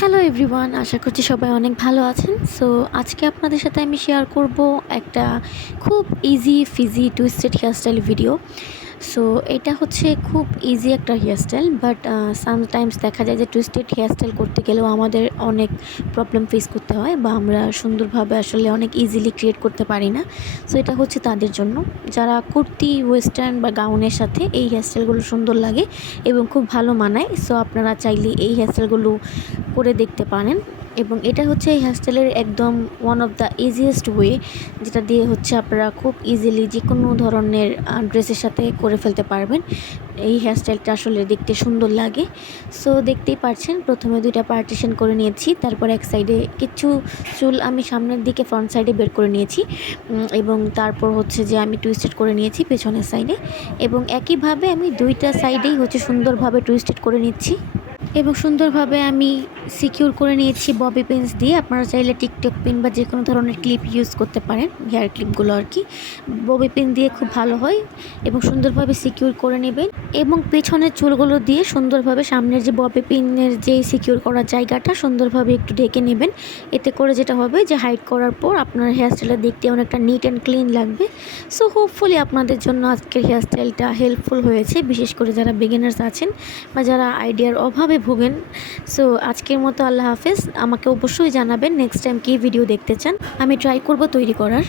Hello everyone আশা করছি সবাই অনেক ভালো আছেন। সো আজকে আপনাদের সাথে আমি শেয়ার করব একটা খুব easy peasy twisted hairstyle video so এটা হচ্ছে খুব ইজি একটা হেয়ারস্টাইল বাট সামটাইমস দেখা যায় যে টুইস্টেড হেয়ারস্টাইল করতে গেলেও আমাদের অনেক প্রবলেম ফেস করতে হয় বা আমরা সুন্দরভাবে আসলে অনেক ইজিলি ক্রিয়েট করতে পারি না। সো এটা হচ্ছে তাদের জন্য। যারা কুর্তি ওয়েস্টার্ন বা গাউনের সাথে এই হেয়ারস্টাইলগুলো সুন্দর লাগে এবং খুব ভালো মানায় সো আপনারা চাইলে এই হেয়ারস্টাইলগুলো করে দেখতে পারেন। এবং এটা হচ্ছে এই হেয়ারস্টাইলের একদম one of the easiest way যেটা দিয়ে হচ্ছে আপনারা খুব ইজিলি যে কোনো ধরনের ড্রেসের সাথে করে ফেলতে পারবেন। এই হেয়ারস্টাইলটা আসলে দেখতে সুন্দর লাগে। সো দেখতেই পারছেন, প্রথমে দুইটা পার্টিশন করে নিয়েছি, তারপর এক সাইডে কিছু চুল আমি সামনের দিকে ফ্রন্ট সাইডে বের করে নিয়েছি এবং তারপর হচ্ছে যে আমি টুইস্টেড করে নিয়েছি পেছনের সাইডে এবং একইভাবে আমি দুইটা সাইডেই হচ্ছে সুন্দরভাবে টুইস্টেড করে নিচ্ছি। এবং সুন্দরভাবে আমি সিকিউর করে নিয়েছি ববি পিনস দিয়ে। আপনারা চাইলে টিকটক পিন বা যে কোনো ধরনের ক্লিপ ইউজ করতে পারেন হেয়ার ক্লিপগুলো আর কি। ববি পিন দিয়ে খুব ভালো হয় এবং সুন্দরভাবে সিকিউর করে নেবেন এবং পেছনের চুলগুলো দিয়ে সুন্দরভাবে সামনের যে ববি পিনের যে সিকিউর করার জায়গাটা সুন্দরভাবে একটু ঢেকে নেবেন। এতে করে যেটা হবে যে হাইড করার পর আপনার হেয়ারস্টাইলটা দেখতে অনেকটা নিট অ্যান্ড ক্লিন লাগবে। সো হোপফুলি আপনাদের জন্য আজকের হেয়ারস্টাইলটা হেল্পফুল হয়েছে। বিশেষ করে যারা বিগিনার্স আছেন বা যারা আইডিয়ার অভাবে ভোগেন। সো আজকের মতো আল্লাহ হাফেজ, আমাকে অবশ্যই জানাবেন নেক্সট টাইম কী ভিডিও দেখতে চান। আমি ট্রাই করব তৈরি করার।